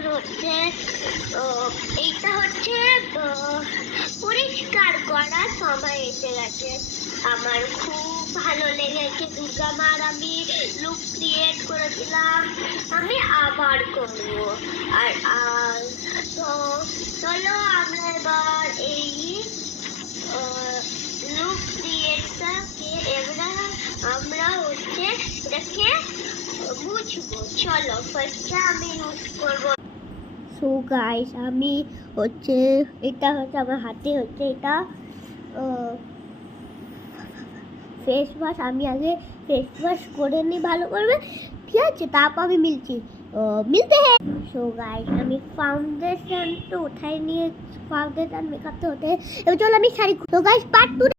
এখন হচ্ছে এইটা হচ্ছে পরিষ্কার করার সময় এসে গেছে। আমার খুব ভালো লেগেছে দুর্গা মার আমি লুক ক্রিয়েট করেছিলাম, আমি আবার করব। আর তো চলো আমরা এবার এই লুক ক্রিয়েটটাকে এবার আমরা হচ্ছে এটাকে মুছবো। চলো ফার্স্টে আমি ইউজ করব। সো গাইস আমি হচ্ছে এটা হচ্ছে আমার হাতে হচ্ছে এটা ফেস ওয়াশ। আমি আগে ফেস ওয়াশ করে নিই ভালো করবে, ঠিক আছে, তারপর আমি मिलते हैं। सो गाइस আমি ফাউন্ডেশন তো উঠাই নিয়ে, ফাউন্ডেশন মেকআপ তো হতে এবার চলো আমি শাড়ি। তো গাইস পার্ট 2